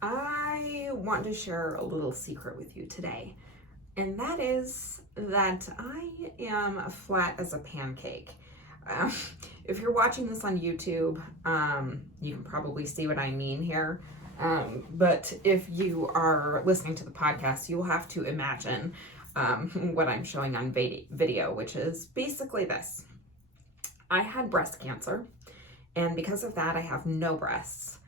I want to share a little secret with you today, and that is that I am flat as a pancake. Um, if you're watching this on YouTube, you can probably see what I mean here. But if you are listening to the podcast, you will have to imagine what I'm showing on video, which is basically this. I had breast cancer, and because of that, I have no breasts.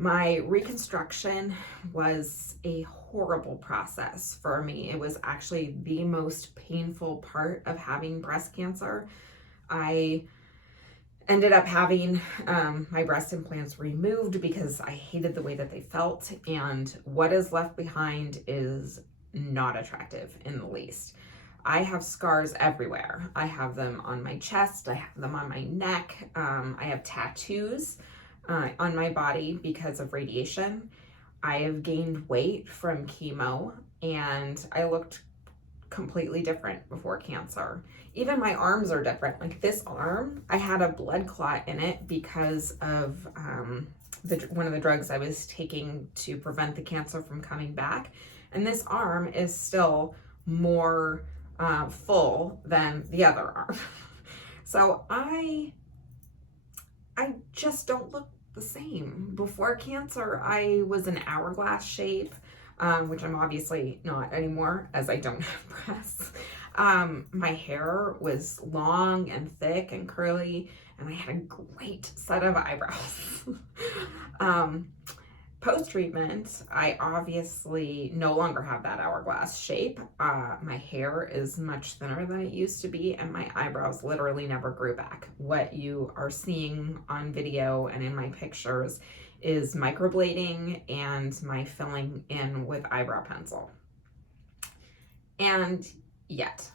My reconstruction was a horrible process for me. It was actually the most painful part of having breast cancer. I ended up having my breast implants removed because I hated the way that they felt, and what is left behind is not attractive in the least. I have scars everywhere. I have them on my chest, I have them on my neck, I have tattoos on my body because of radiation. I have gained weight from chemo, and I looked completely different before cancer. Even my arms are different. Like this arm, I had a blood clot in it because of one of the drugs I was taking to prevent the cancer from coming back. And this arm is still more full than the other arm. So I just don't look the same. Before cancer, I was an hourglass shape, which I'm obviously not anymore as I don't have breasts. My hair was long and thick and curly, and I had a great set of eyebrows. Post-treatment, I obviously no longer have that hourglass shape. My hair is much thinner than it used to be, and my eyebrows literally never grew back. What you are seeing on video and in my pictures is microblading and my filling in with eyebrow pencil. And yet,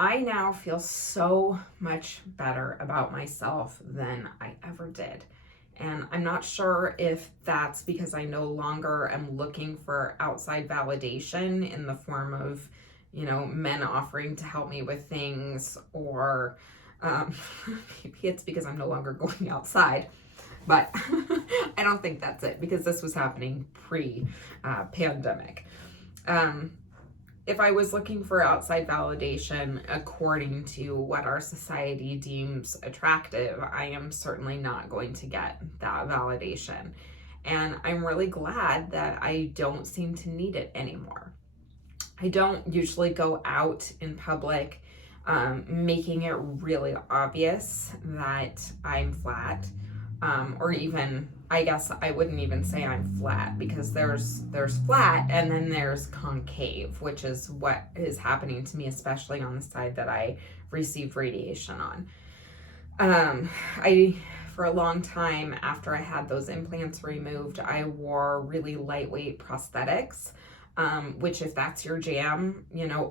I now feel so much better about myself than I ever did. And I'm not sure if that's because I no longer am looking for outside validation in the form of, men offering to help me with things, or maybe it's because I'm no longer going outside. But I don't think that's it, because this was happening pre-pandemic. If I was looking for outside validation according to what our society deems attractive, I am certainly not going to get that validation. And I'm really glad that I don't seem to need it anymore. I don't usually go out in public making it really obvious that I'm flat. Or even, I guess I wouldn't even say I'm flat, because there's flat and then there's concave, which is what is happening to me, especially on the side that I received radiation on. For a long time after I had those implants removed, I wore really lightweight prosthetics, which, if that's your jam,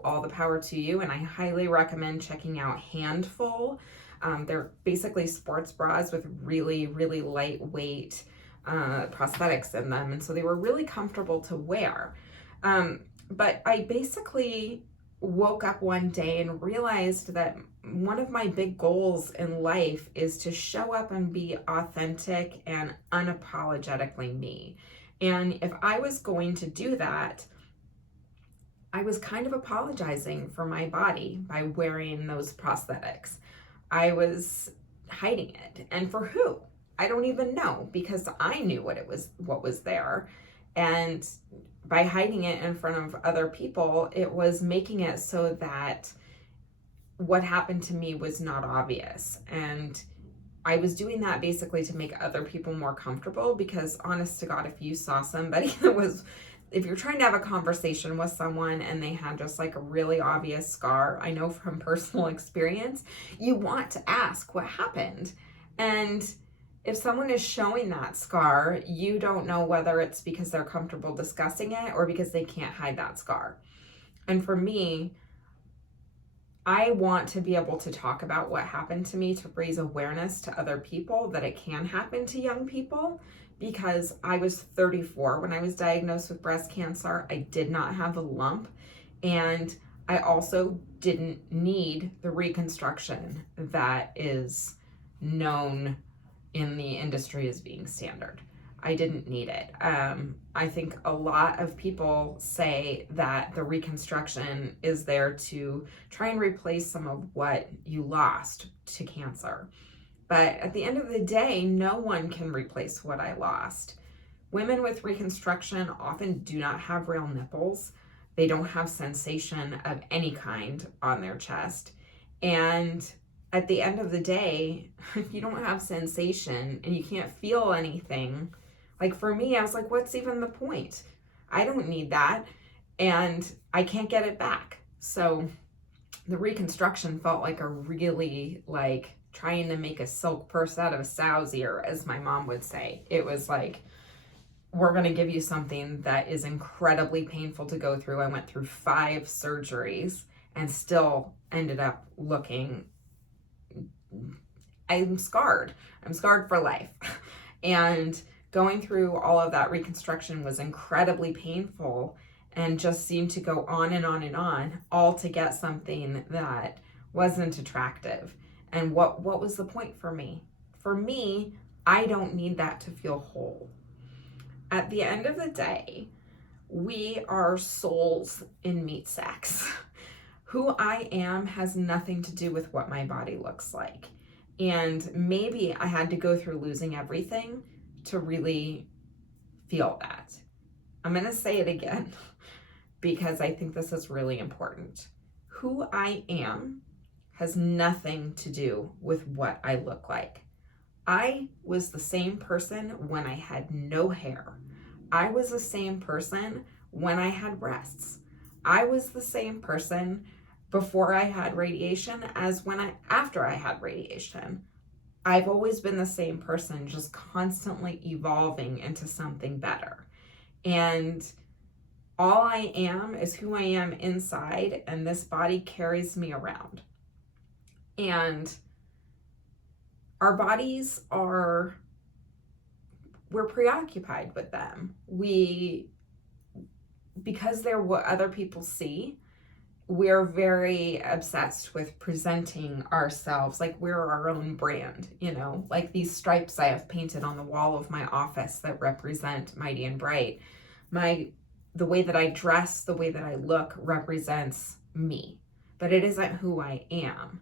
all the power to you. And I highly recommend checking out Handful. They're basically sports bras with really, really lightweight prosthetics in them. And so they were really comfortable to wear. But I basically woke up one day and realized that one of my big goals in life is to show up and be authentic and unapologetically me. And if I was going to do that, I was kind of apologizing for my body by wearing those prosthetics. I was hiding it. And for who? I don't even know, because I knew what was there. And by hiding it in front of other people, it was making it so that what happened to me was not obvious. And I was doing that basically to make other people more comfortable, because honest to God, if you saw somebody if you're trying to have a conversation with someone and they had just like a really obvious scar, I know from personal experience, you want to ask what happened. And if someone is showing that scar, you don't know whether it's because they're comfortable discussing it or because they can't hide that scar. And for me, I want to be able to talk about what happened to me to raise awareness to other people that it can happen to young people, because I was 34 when I was diagnosed with breast cancer. I did not have a lump, and I also didn't need the reconstruction that is known in the industry as being standard. I didn't need it. I think a lot of people say that the reconstruction is there to try and replace some of what you lost to cancer. But at the end of the day, no one can replace what I lost. Women with reconstruction often do not have real nipples. They don't have sensation of any kind on their chest. And at the end of the day, if you don't have sensation and you can't feel anything, like for me, I was like, what's even the point? I don't need that. And I can't get it back. So the reconstruction felt like a really like trying to make a silk purse out of a sow's ear, as my mom would say. It was like, we're going to give you something that is incredibly painful to go through. I went through 5 surgeries and still ended up looking, I'm scarred. I'm scarred for life. And going through all of that reconstruction was incredibly painful and just seemed to go on and on and on, all to get something that wasn't attractive. And what was the point for me? For me, I don't need that to feel whole. At the end of the day, we are souls in meat sacks. Who I am has nothing to do with what my body looks like. And maybe I had to go through losing everything to really feel that. I'm going to say it again because I think this is really important. Who I am has nothing to do with what I look like. I was the same person when I had no hair. I was the same person when I had breasts. I was the same person before I had radiation as after I had radiation. I've always been the same person, just constantly evolving into something better. And all I am is who I am inside, and this body carries me around. And our bodies we're preoccupied with them. Because they're what other people see, we're very obsessed with presenting ourselves like we're our own brand, like these stripes I have painted on the wall of my office that represent Mighty and Bright. The way that I dress, the way that I look represents me, but it isn't who I am.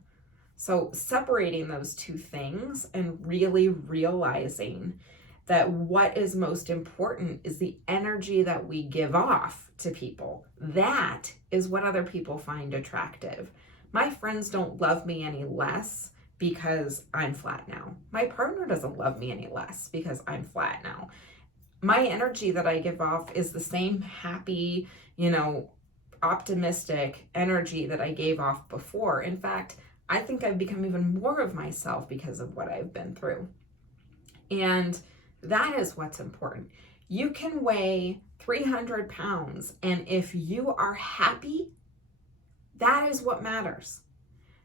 So separating those two things and really realizing that what is most important is the energy that we give off to people. That is what other people find attractive. My friends don't love me any less because I'm flat now. My partner doesn't love me any less because I'm flat now. My energy that I give off is the same happy, optimistic energy that I gave off before. In fact, I think I've become even more of myself because of what I've been through. And that is what's important. You can weigh 300 pounds, and if you are happy, that is what matters.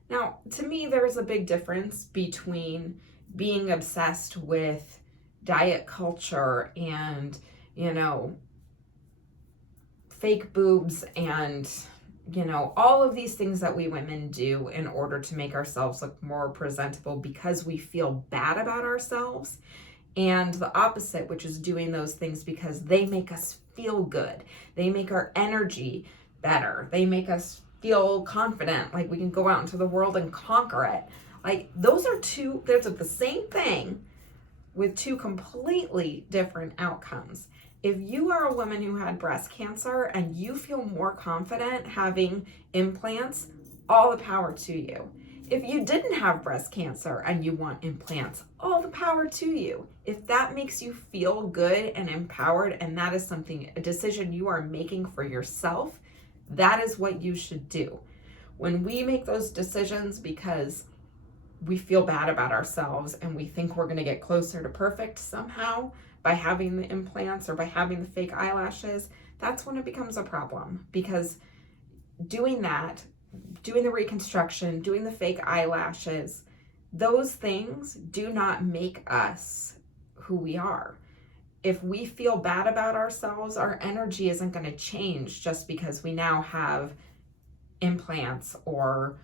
Now, to me, there's a big difference between being obsessed with diet culture and, fake boobs and, all of these things that we women do in order to make ourselves look more presentable because we feel bad about ourselves. And the opposite, which is doing those things because they make us feel good. They make our energy better. They make us feel confident, like we can go out into the world and conquer it. Like those are there's the same thing with 2 completely different outcomes. If you are a woman who had breast cancer and you feel more confident having implants, all the power to you. If you didn't have breast cancer and you want implants, all the power to you. If that makes you feel good and empowered, and that is a decision you are making for yourself, that is what you should do. When we make those decisions because we feel bad about ourselves and we think we're going to get closer to perfect somehow by having the implants or by having the fake eyelashes, that's when it becomes a problem. Because doing the reconstruction, doing the fake eyelashes, those things do not make us who we are. If we feel bad about ourselves, our energy isn't going to change just because we now have implants or,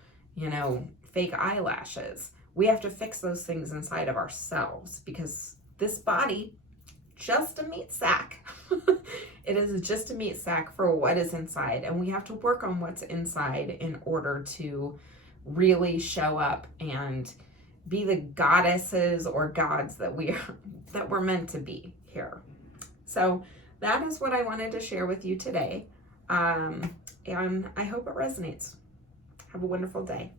fake eyelashes. We have to fix those things inside of ourselves because this body just a meat sack. It is just a meat sack for what is inside, and we have to work on what's inside in order to really show up and be the goddesses or gods that we're meant to be here. So that is what I wanted to share with you today. And I hope it resonates. Have a wonderful day.